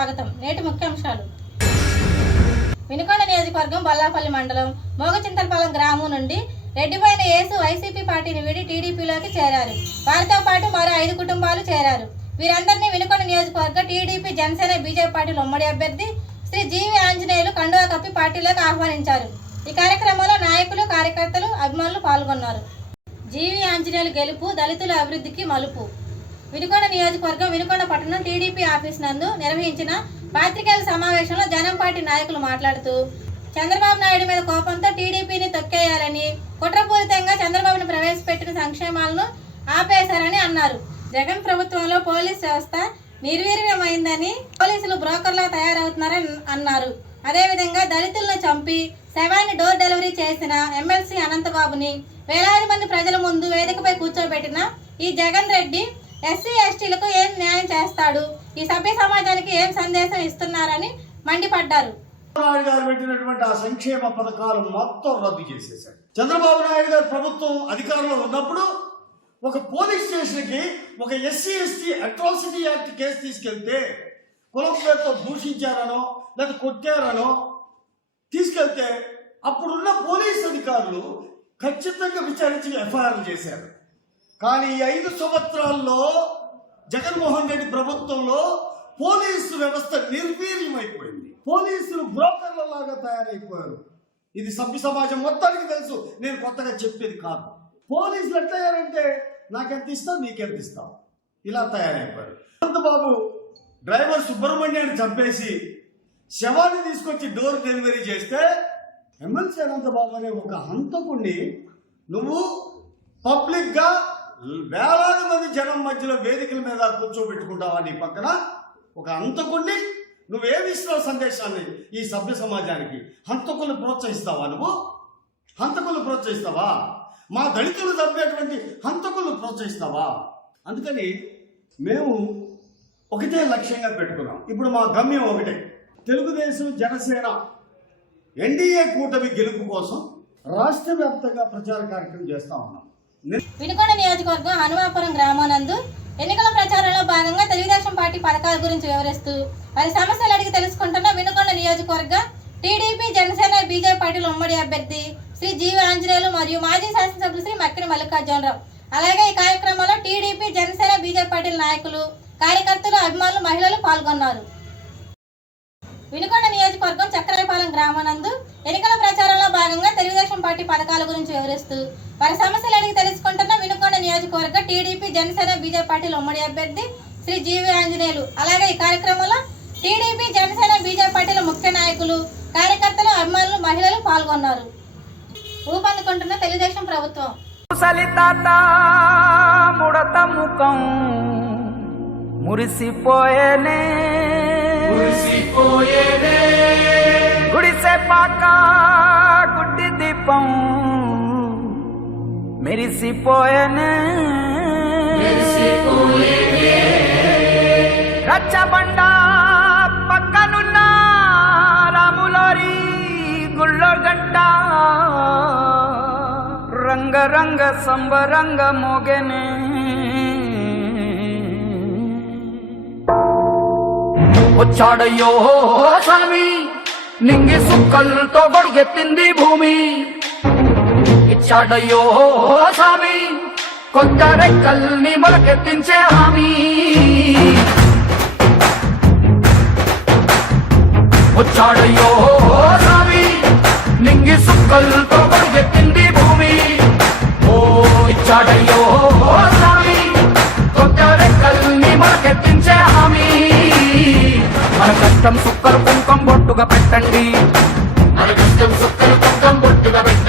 స్వాగతం. నేటి ముఖ్యాంశాలు. వినుకొండ నియోజకవర్గం బల్లాపల్లి మండలం మోగచింతలపాలెం గ్రామం నుండి రెడ్డిపోయిన యేసు వైసీపీ పార్టీని వీడి టీడీపీలోకి చేరారు. వారితో పాటు మరో 5 కుటుంబాలు చేరారు. వీరందరినీ వినుకొండ నియోజకవర్గ టీడీపీ, జనసేన, బీజేపీ పార్టీల ఉమ్మడి అభ్యర్థి శ్రీ జీవి ఆంజనేయులు కండువా కప్పి పార్టీలోకి ఆహ్వానించారు. ఈ కార్యక్రమంలో నాయకులు, కార్యకర్తలు, అభిమానులు పాల్గొన్నారు. జీవి ఆంజనేయులు గెలుపు దళితుల అభివృద్ధికి మలుపు. వినుకొండ నియోజకవర్గం వినుకొండ పట్టణం టీడీపీ ఆఫీస్ నందు నిర్వహించిన పాత్రికేయుల సమావేశంలో జనం పార్టీ నాయకులు మాట్లాడుతూ చంద్రబాబు నాయుడు మీద కోపంతో టీడీపీని తొక్కేయాలని, కుట్రపూరితంగా చంద్రబాబును ప్రవేశపెట్టిన సంక్షేమాలను ఆపేశారని అన్నారు. జగన్ ప్రభుత్వంలో పోలీస్ వ్యవస్థ నిర్వీర్యమైందని, పోలీసులు బ్రోకర్లా తయారవుతున్నారని అన్నారు. అదేవిధంగా దళితులను చంపి శవాన్ని డోర్ డెలివరీ చేసిన ఎమ్మెల్సీ అనంతబాబుని వేలాది మంది ప్రజల ముందు వేదికపై కూర్చోబెట్టిన ఈ జగన్ రెడ్డి ఎస్సీ ఎస్టీలకు ఏం న్యాయం చేస్తాడు, ఈ సభ్య సమాజానికి ఏం సందేశం ఇస్తున్నారని మండిపడ్డారు. నాయుడు గారు పెట్టినటువంటి ఆ సంక్షేమ పథకాలు మొత్తం రద్దు చేసేశాడు. చంద్రబాబు నాయుడు గారు ప్రభుత్వం అధికారంలో ఉన్నప్పుడు ఒక పోలీస్ స్టేషన్కి ఒక SC ST atrocity act case తీసుకెళ్తే కులం పేరుతో దూషించారనో లేదా కొట్టారనో తీసుకెళ్తే అప్పుడున్న పోలీస్ అధికారులు ఖచ్చితంగా విచారించి ఎఫ్ఐఆర్ చేశారు. కానీ ఈ 5 సంవత్సరాల్లో జగన్మోహన్ రెడ్డి ప్రభుత్వంలో పోలీసు వ్యవస్థ నిర్వీర్యమైపోయింది. పోలీసులు బ్రోకర్ల లాగా తయారైపోయారు. ఇది సభ్య సమాజం మొత్తానికి తెలుసు, నేను కొత్తగా చెప్పేది కాదు. పోలీసులు ఎట్లయ్యారంటే నాకెంత ఇస్తావు, నీకెంత ఇస్తావు, ఇలా తయారైపోయారు. అనంతబాబు డ్రైవర్ సుబ్రహ్మణ్యాన్ని చంపేసి శవాన్ని తీసుకొచ్చి డోర్ డెలివరీ చేస్తే ఎమ్మెల్సీ అనంతబాబు అనే ఒక హంతకుణ్ణి నువ్వు పబ్లిక్గా వేలాది మంది జనం మధ్యలో వేదికల మీద కూర్చోబెట్టుకుంటావా? నీ పక్కన ఒక హంతకుణ్ణి నువ్వేమిస్తున్నావు సందేశాన్ని ఈ సభ్య సమాజానికి? హంతకులను ప్రోత్సహిస్తావా? నువ్వు హంతకులను ప్రోత్సహిస్తావా? మా దళితులు చంపేటువంటి హంతకులను ప్రోత్సహిస్తావా? అందుకని మేము ఒకటే లక్ష్యంగా పెట్టుకున్నాం. ఇప్పుడు మా గమ్యం ఒకటే, తెలుగుదేశం, జనసేన ఎన్డీఏ కూటమి గెలుపు కోసం రాష్ట్ర వ్యాప్తంగా ప్రచార కార్యక్రమం చేస్తా ఉన్నాం. వినుకొండ నియోజకవర్గం హనుమాపురం గ్రామానందు ఎన్నికల ప్రచారంలో భాగంగా తెలుగుదేశం పార్టీ పథకాల గురించి వివరిస్తూ వారి సమస్యలు అడిగి తెలుసుకుంటున్న వినుకొండ నియోజకవర్గ టీడీపీ, జనసేన, బీజేపీ పార్టీల ఉమ్మడి అభ్యర్థి శ్రీ జీవి ఆంజనేయులు మరియు మాజీ శాసనసభ్యులు శ్రీ మక్కిన మల్లికార్జునరావు. అలాగే ఈ కార్యక్రమంలో టీడీపీ, జనసేన, బీజేపీ పార్టీల నాయకులు, కార్యకర్తలు, అభిమానులు, మహిళలు పాల్గొన్నారు. వినుకొండ నియోజకవర్గం చక్రాయపాలెం గ్రామానందు ఎన్నికల ప్రచారంలో భాగంగా తెలుగుదేశం పార్టీ పథకాల గురించి వివరిస్తూ వారి సమస్యలు అడిగి తెలుసుకుంటున్న వినుకొండ నియోజకవర్గ టీడీపీ, జనసేన, బీజేపీ పార్టీల ఉమ్మడి అభ్యర్థి శ్రీ జీవి ఆంజనేయులు. అలాగే ఈ కార్యక్రమంలో టీడీపీ, జనసేన, బీజేపీ పార్టీల ముఖ్య నాయకులు, కార్యకర్తలు, అభిమానులు, మహిళలు పాల్గొన్నారు. ఊపందుకుంటున్న తెలుగుదేశం ప్రభుత్వం. గుడిసె పాక గుడ్డి దీపం మెరిసిపోయేనే, రచ్చబండ పక్కనున్న రాములారి గుళ్ళో గంట రంగరంగ సంబరంగ మోగెనే. వచ్చాడయ్యో స్వామి, నింగి సుక్కలతో గొడిగెత్తింది భూమి. ఇచ్చాడయ్యో స్వామి, కొత్త రెక్కల్ని మొలకెత్తించే హామీ. వచ్చాడయ్యో స్వామి, నింగి సుక్కలతో గొడిగెత్తింది భూమి. ఓ ఇచ్చాడయ్యో స్వామి, కొత్త రెక్కల్ని మొలకెత్తించే హామీ. మన కష్టం సుక్కలు కుంకం బొట్టుగా పెట్టండి, మన కష్టం సుక్కలు కుంకం బొట్టుగా పెట్టండి.